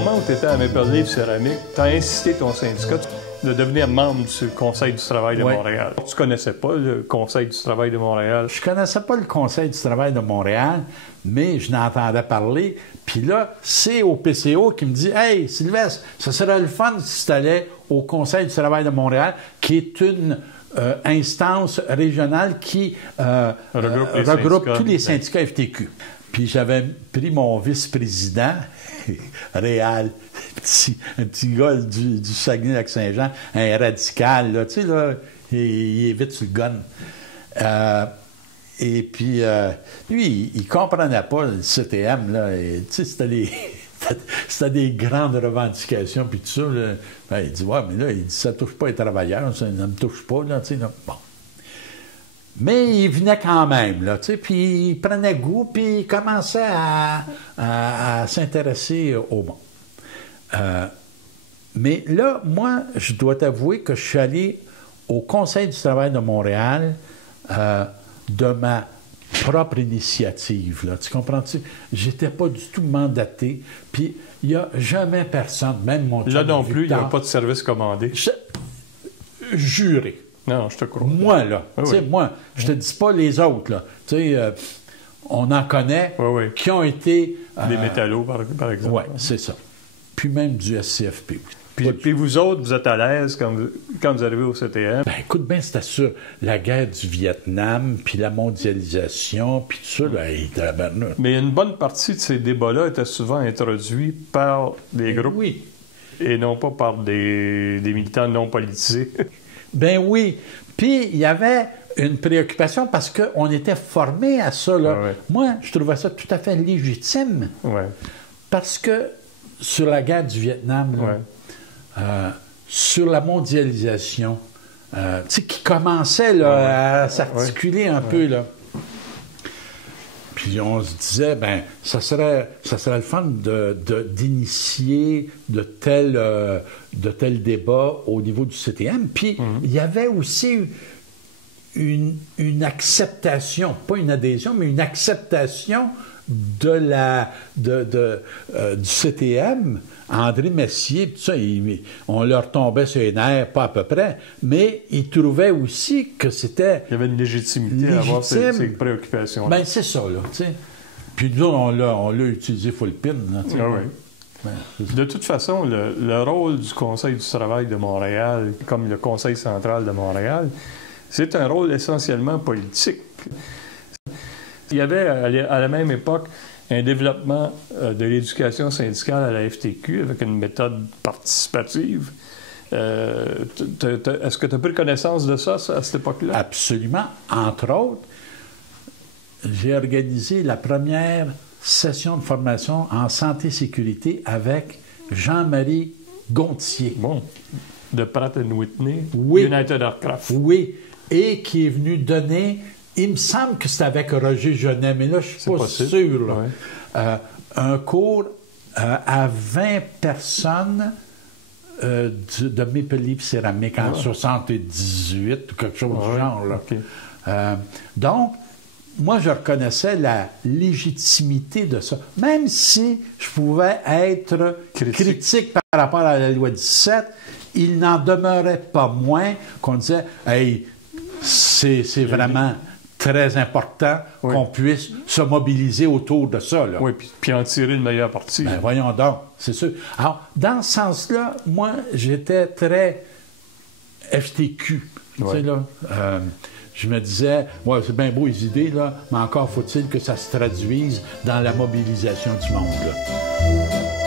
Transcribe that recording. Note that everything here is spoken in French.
moment où tu étais à Maple Leaf Céramique, tu as incité ton syndicat de devenir membre du Conseil du travail de Montréal. Tu ne connaissais pas le Conseil du travail de Montréal? Je ne connaissais pas le Conseil du travail de Montréal, mais je n'entendais parler. Puis là, c'est au PCO qui me dit « Hey, Sylvestre, ce serait le fun si tu allais au Conseil du travail de Montréal, qui est une instance régionale qui regroupe tous les syndicats FTQ. » Puis j'avais pris mon vice-président, Réal, un petit gars du Saguenay-Lac-Saint-Jean, un radical, là, tu sais, là, il est vite sur le gun. Et puis, lui, il comprenait pas le CTM, là, tu sais, c'était des grandes revendications, puis tout ça, là. Ben, il dit, ouais, mais là, il dit, ça touche pas les travailleurs, ça ne me touche pas, là, tu sais, là. Bon. Mais il venait quand même, là, tu sais, puis il prenait goût, puis il commençait à s'intéresser au monde. Mais là, moi, je dois t'avouer que je suis allé au Conseil du travail de Montréal de ma propre initiative, là, tu comprends-tu? J'étais pas du tout mandaté, puis il n'y a jamais personne, même mon là non plus, il n'y a pas de service commandé. Juré. Non, je te crois. Moi, là. Oui, tu sais, moi, je te dis pas les autres, là. Tu sais, on en connaît qui ont été... des métallos, par exemple. Oui, c'est ça. Puis même du SCFP. Puis vous autres, vous êtes à l'aise quand vous arrivez au CTM? Ben, écoute bien, c'était sûr. La guerre du Vietnam, puis la mondialisation, puis tout ça, là, Mais une bonne partie de ces débats-là étaient souvent introduits par des groupes. Oui. Et non pas par des militants non politisés. Ben oui. Puis, il y avait une préoccupation parce qu'on était formés à ça, là. Ouais. Moi, je trouvais ça tout à fait légitime. Ouais. Parce que sur la guerre du Vietnam, là, sur la mondialisation, tu sais, qui commençait là, à s'articuler un peu, là. Puis on se disait, ben, ça serait le fun d'initier de tel débat au niveau du CTM. Puis il y avait aussi une acceptation, pas une adhésion, mais une acceptation du CTM. André Messier, tout ça, on leur tombait sur les nerfs, pas à peu près, mais ils trouvaient aussi que c'était... Il y avait une légitimité à avoir ces préoccupations. Ben c'est ça, là, tu sais. Puis nous, on l'a utilisé full pin, là, tu sais. Ah oui. Ben, de toute façon, le rôle du Conseil du travail de Montréal, comme le Conseil central de Montréal, c'est un rôle essentiellement politique. Il y avait, à la même époque, un développement de l'éducation syndicale à la FTQ avec une méthode participative. Est-ce que tu as pris connaissance de ça à cette époque-là? Absolument. Entre autres, j'ai organisé la première session de formation en santé-sécurité avec Jean-Marie Gontier. Bon. De Pratt & Whitney, oui. United Aircraft. Oui. Et qui est venu donner... Il me semble que c'était avec Roger Genet, mais là, je ne suis pas sûr. Là. Ouais. Un cours à 20 personnes de Maple Leaf Céramique en 78 ou quelque chose du genre. Là. Okay. Donc, moi, je reconnaissais la légitimité de ça. Même si je pouvais être critique par rapport à la loi 17, il n'en demeurait pas moins qu'on disait « Hey, c'est vraiment... » très important qu'on puisse se mobiliser autour de ça. Là. Oui, puis en tirer le meilleur parti. Ben, voyons donc, c'est sûr. Alors, dans ce sens-là, moi, j'étais très FTQ. Tu sais, là, je me disais, c'est bien beau les idées, là, mais encore faut-il que ça se traduise dans la mobilisation du monde. Là.